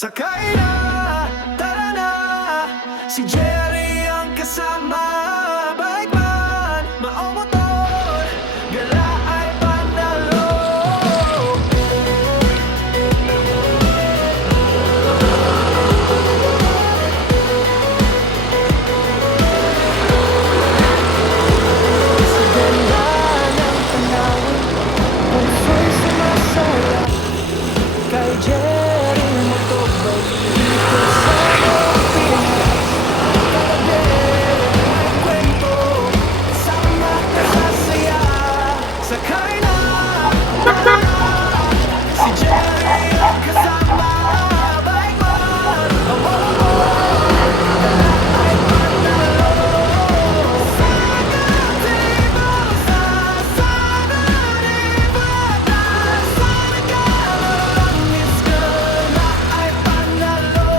Sakay na, tara na, si Jerry ang kasama. Bike man, maomotor, gala ay panalo. Sa ganda ng tanawin, puso'y sumasaya kay Jerry Motobay. Ikot sa Pilipinas, kagabi may kwento, sama ka sa saya. Sakay na, tara na, si Jerry ang kasama. Bike man, mamomotor, gala ay panalo. Sa katibaw, sa sanaribata, sa nagkalamis, gala ay panalo.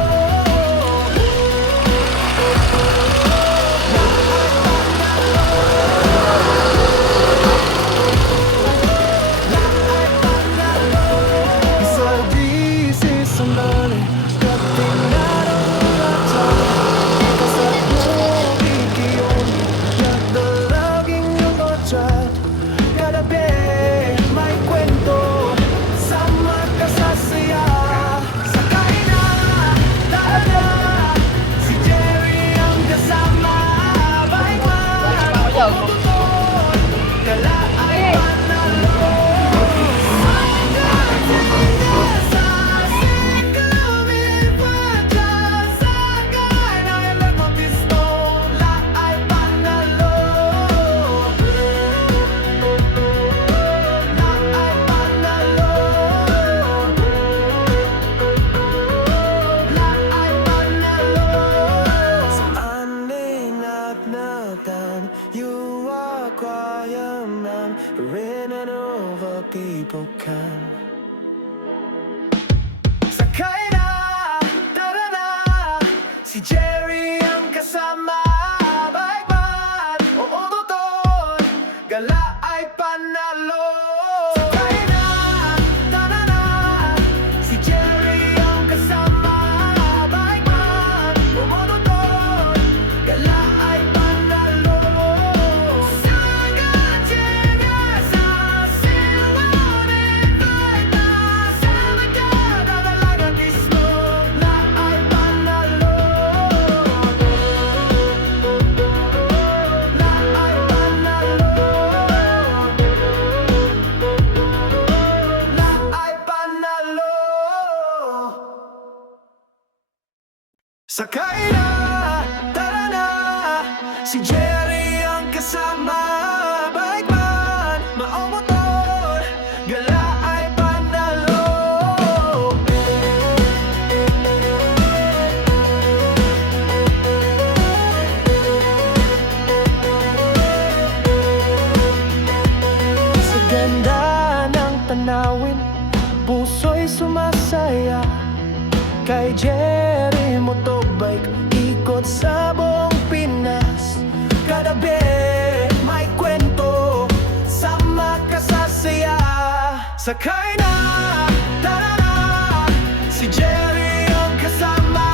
Sa busy sandali, katinarong latang, kasabong ikiyon, nagdalaging yung otrat. Kagabi may kwento, sama ka sa saya. Sakay na, tara na, si Jerry ang kasama. Bike man, mamomotor, gala ay panalo. You are quiet man, running over people can. Sakay na, tara na, si Jerry ang kasama. Bike man, motor, gala ay panalo. Sakay na, tara na, si Jerry ang kasama. Bike man, motor, gala ay panalo. Sa gatsinga, sa silunit, sa magkadalagang islo, na ay panalo. Na ay panalo. Na ay panalo. Sakay na, tara na, si Jerry ang kasama. Bike man, maomotor, gala ay panalo. Sa ganda ng tanawin, puso'y sumasaya kay Jerry Motobike. Ikot sa buong Pinas, kagabi may kwento, sama ka sa saya. Sakay na, tara na, si Jerry ang kasama.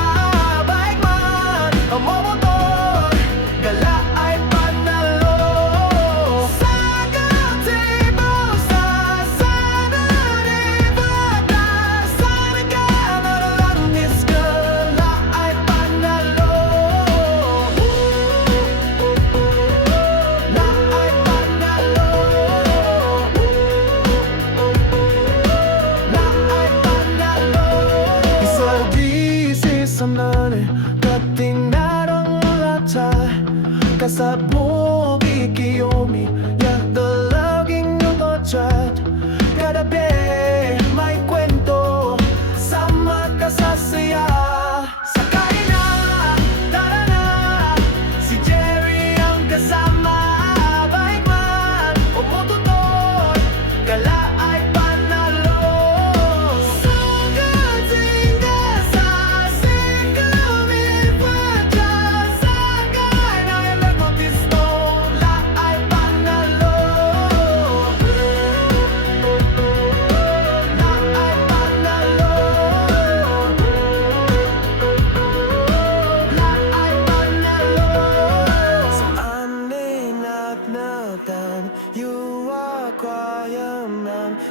Bike man, motor, gala ay panalo. Sa katibaw, sa sanaribata, sa nagkalamis, gala ay panalo. Na ay panalo.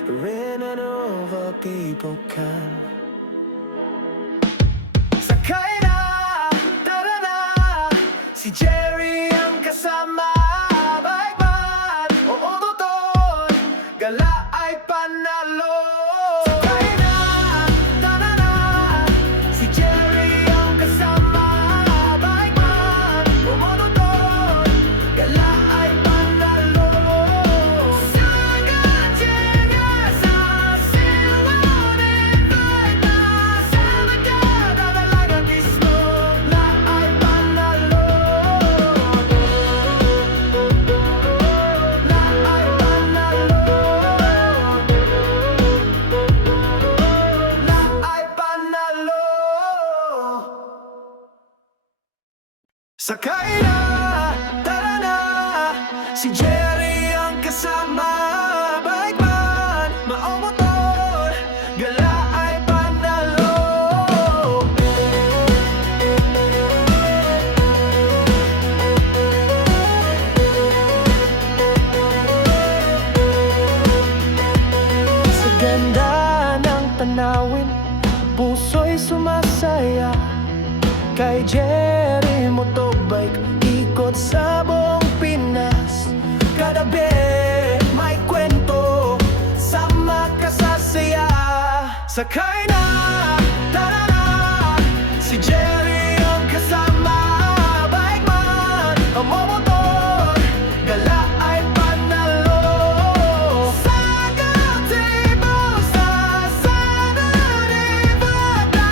rin ano ba people can. Sakay na, tara na, si Jerry ang kasama. Bike man o motor, gala ay panalo. Sakay na, tara na, si Jerry ang kasama. Bike man o motor, gala ay panalo. Sagatnya sa siluwanin, bike na sa magkada talaga mismo na ay panalo. Na ay panalo. Na ay panalo. Sakay na, tara na, si Jerry ang kasama. Bike man, motor, gala ay panalo. Sa ganda ng tanawin, puso'y sumasaya. Kay Jerry Motobike, ikot sa buong Pinas. Kada be, may kwento, sama ka sa saya. Sakay na, tara na, si Jerry ang kasama. Bike man, o motor, gala ay panalo. Sagatibo sa sanaribada,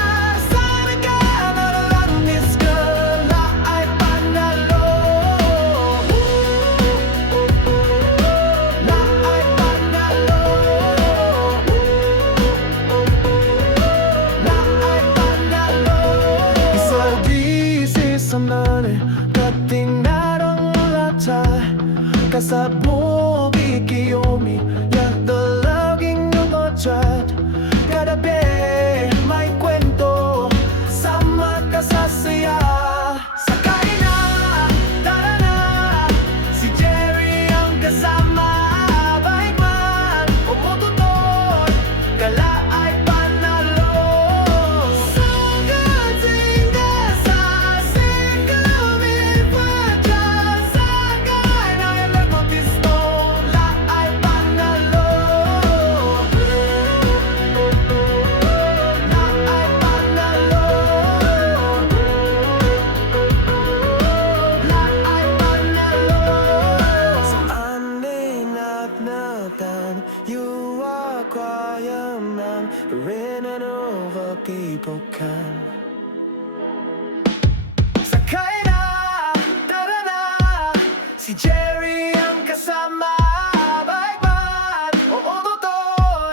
sa nagkakalanis ka na ay panalo. Na ay panalo. Na ay panalo. Isagisi sa mani, katinarang lata. Kasabog ikiyomi, yakdalaging nungotrat. Kada be, may kwento, sama ka sa saya. Sakay na, tara na, si Jerry ang kasama. Bike man o motor, gala ay panalo. Sagating ka sa sikumin pa dyan. Sakay na ilang motisto, la ay panalo. La ay panalo. La ay panalo. Sa aninagnagan, you are quiet man, rin ano ba people can. Sakay na, tara na, si Jerry ang kasama. Bike man o motor,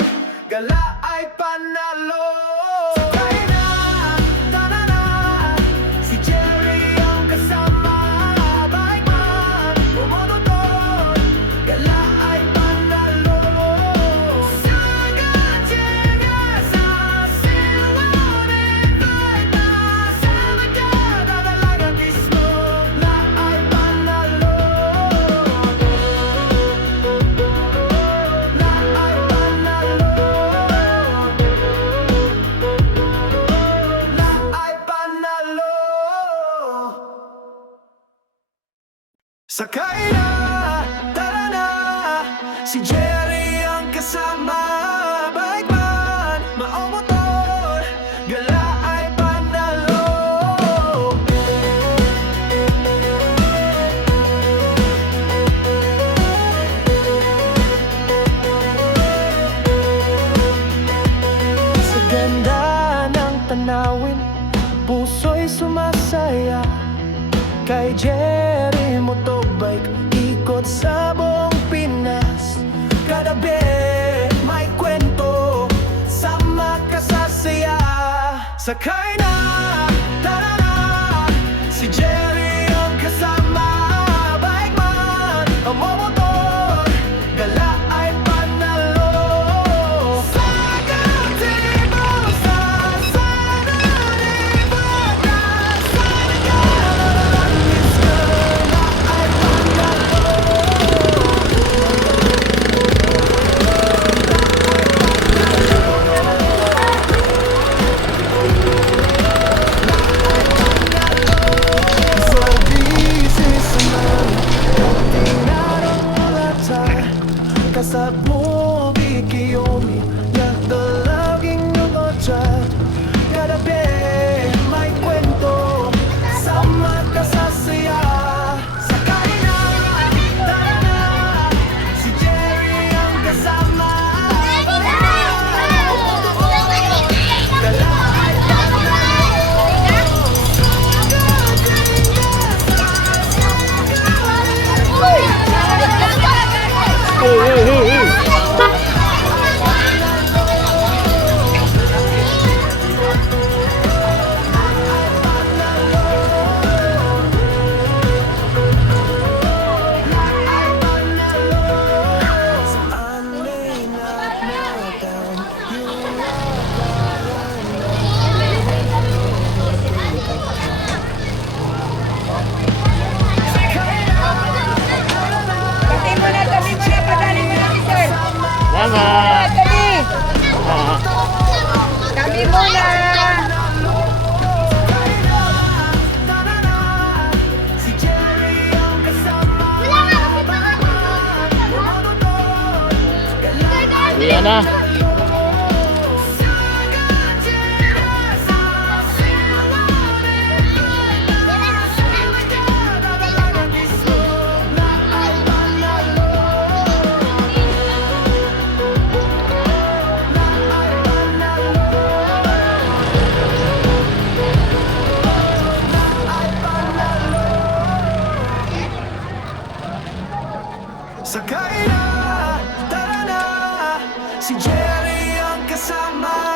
gala ay panalo. Sakay na, tara na, si Jerry ang kasama. Bike man o motor, gala ay panalo. Sagatnya sa siluwanin, bike na sa magkada talaga mismo na ay panalo. Na ay panalo. Na ay panalo. Sakay na, tara na, si Jerry ang kasama. Bike man, motor, gala ay panalo. Sa ganda ng tanawin, puso'y sumasaya. Kay Jerry Motobike, ikot sa buong Pinas. Kada be, may kwento, sama ka sa saya. Sakay na, tara na, si Jerry ang kasama. Bike man o motor, gala ay panalo. Sagatibo sa sanaribada, sa nagkakalanis ka na ay panalo. Na Kiyomi, nagdalaging ng otrat. Kagabi, may kwento, sama ka sa saya. Sakay na, tara na, si Jerry ang kasama. Tabi mo na, padali mo na, sir. Salamat! Tabi! Ah, Tabi mo na! Si Jerry ang kasama. Iyan na. Sakay na, tara na, si Jerry ang kasama.